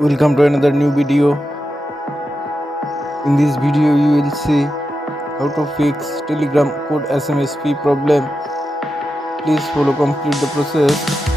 Welcome to another new video. In this video you will see how to fix Telegram code SMS fee problem. Please follow complete the process.